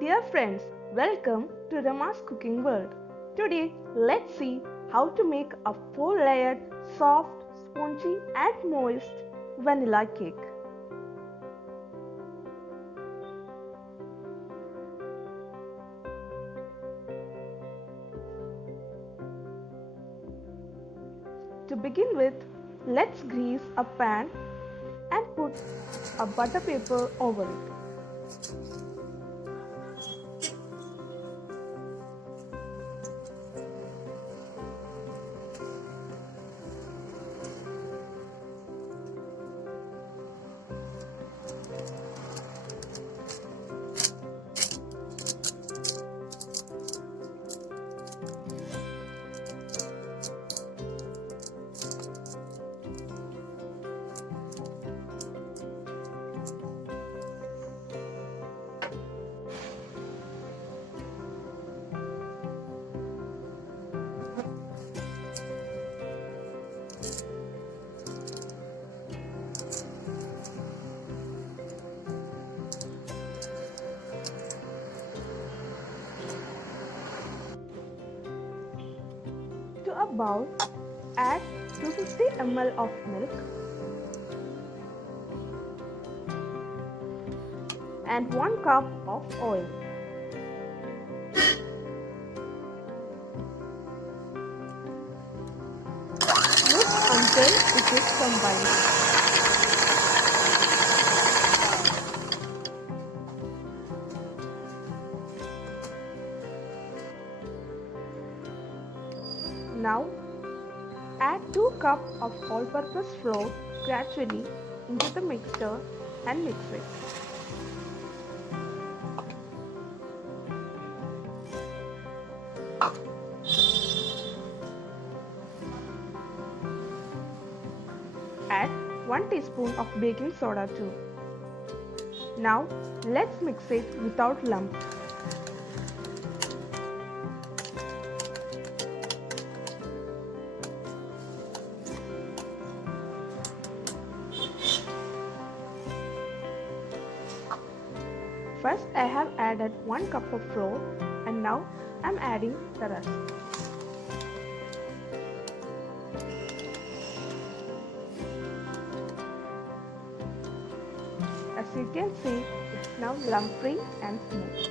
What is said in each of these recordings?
Dear friends, welcome to Rama's Cooking World. Today, let's see how to make a 4-layered, soft, spongy and moist vanilla cake. To begin with, let's grease a pan and put a butter paper over it. To a bowl, add 250 ml of milk and 1 cup of oil. Mix until it is combined. Now, add 2 cups of all-purpose flour gradually into the mixture and mix it. Add 1 teaspoon of baking soda too. Now, let's mix it without lumps. First, I have added 1 cup of flour and now I am adding the rest. As you can see, it's now lump-free and smooth.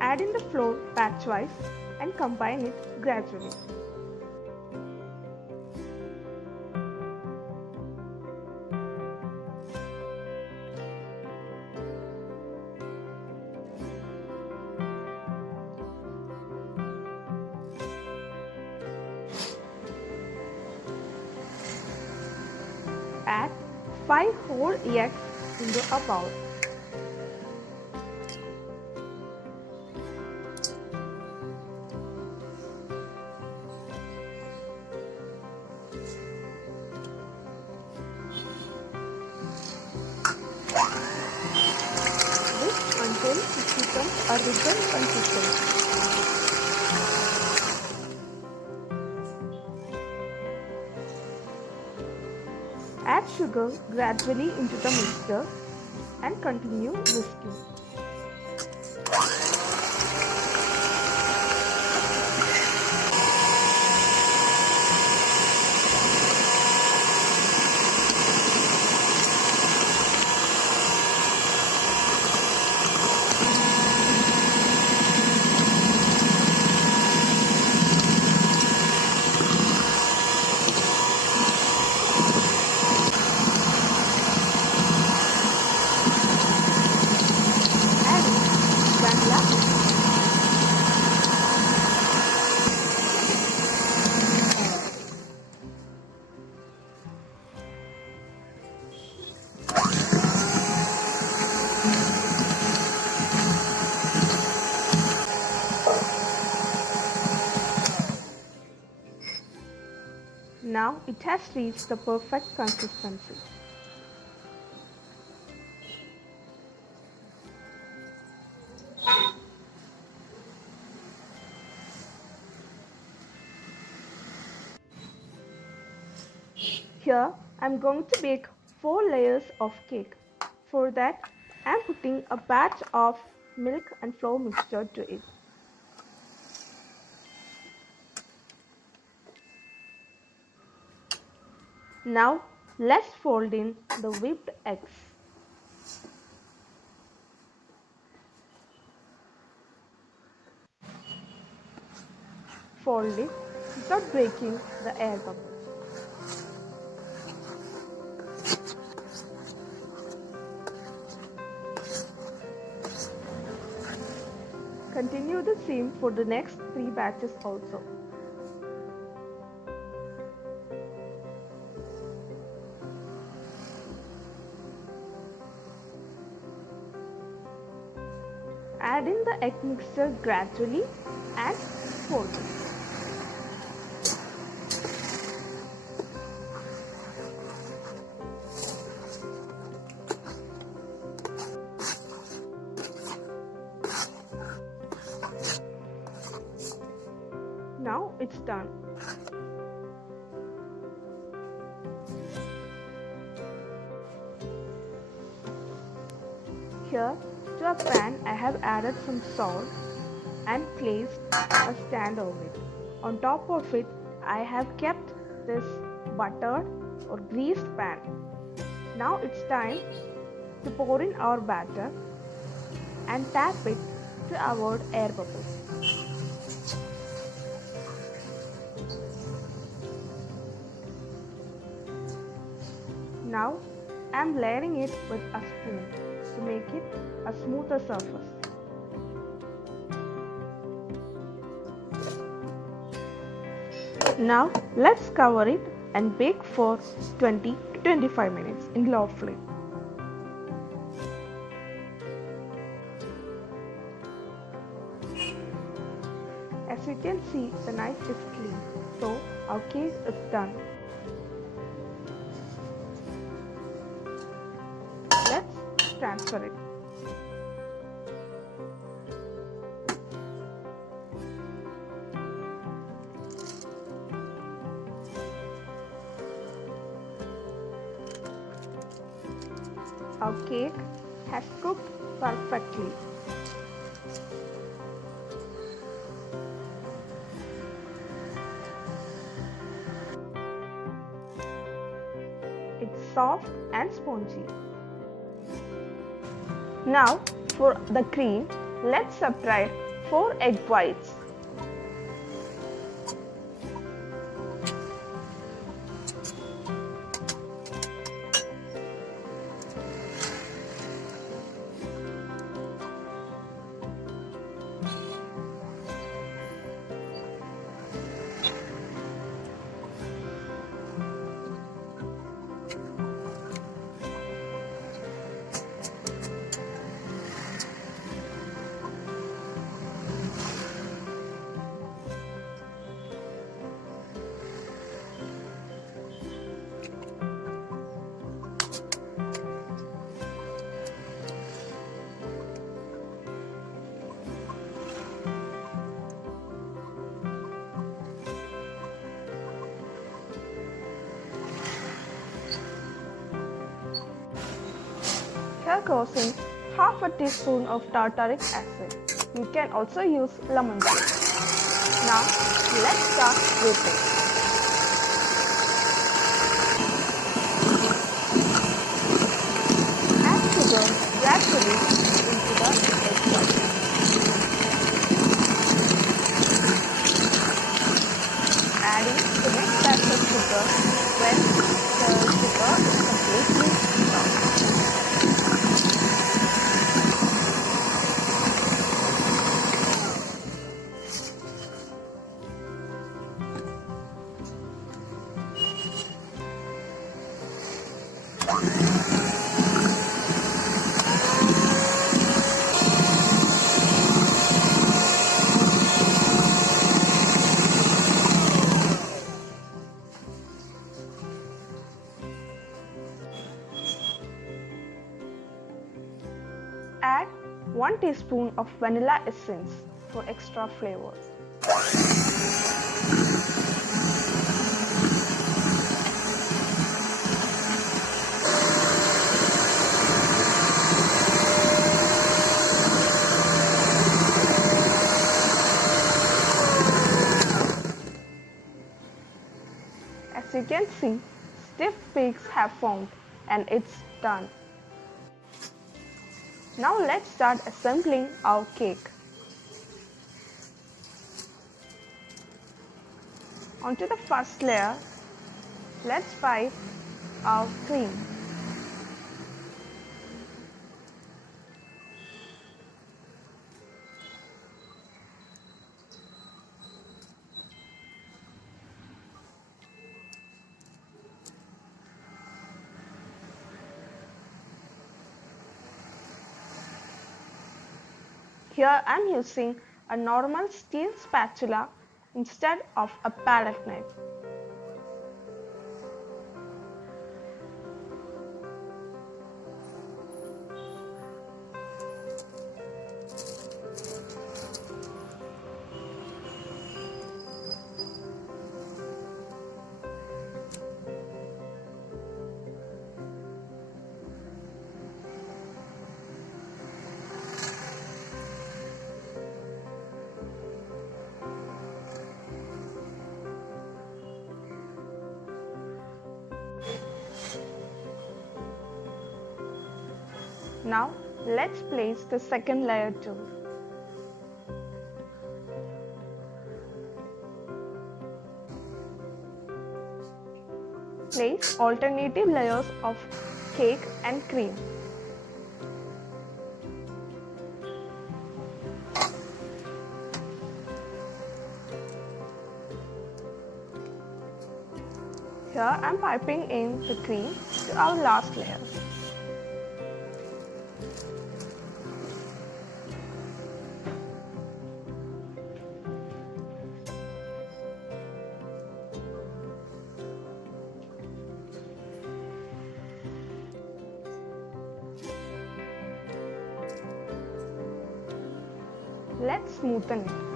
Add in the flour batch-wise and combine it gradually. Add 5 whole eggs into a bowl. Until it becomes a ribbon consistency. Add sugar gradually into the mixture and continue whisking. Now it has reached the perfect consistency. Here I am going to bake 4 layers of cake. For that I am putting a batch of milk and flour mixture to it. Now let's fold in the whipped eggs. Fold it without breaking the air bubbles. Continue the same for the next 3 batches also. Add in the egg mixture gradually and fold it. Now it's done. Here to a pan I have added some salt and placed a stand over it. On top of it I have kept this buttered or greased pan. Now it's time to pour in our batter and tap it to avoid air bubbles. Now I am layering it with a spoon to make it a smoother surface. Now let's cover it and bake for 20 to 25 minutes in low flame. As you can see, the knife is clean, so our cake is done. Let's transfer it. Our cake has cooked perfectly. It's soft and spongy. Now for the cream, let's separate 4 egg whites. Here goes in half a teaspoon of tartaric acid. You can also use lemon juice. Now let's start whipping. Add sugar gradually into the egg white. Adding the next batch of sugar when the sugar is completely melted. Add 1 teaspoon of vanilla essence for extra flavor. As you can see, stiff peaks have formed and it's done. Now let's start assembling our cake. Onto the first layer, let's pipe our cream. Here I am using a normal steel spatula instead of a palette knife. Now let's place the second layer too. Place alternative layers of cake and cream. Here I am piping in the cream to our last layer. Let's smoothen it.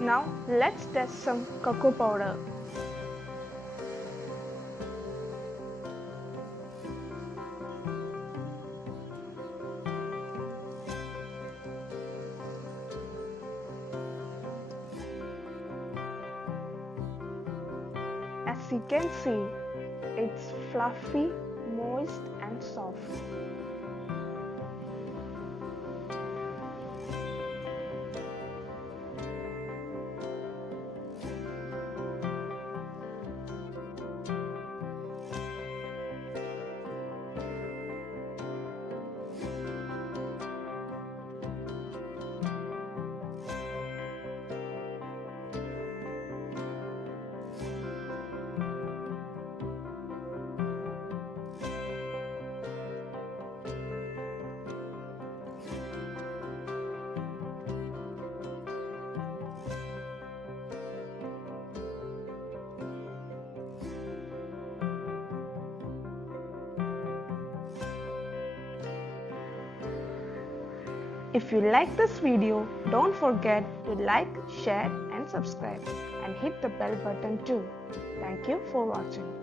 Now let's test some cocoa powder. As you can see, it's fluffy, moist and soft. If you like this video, don't forget to like, share and subscribe and hit the bell button too. Thank you for watching.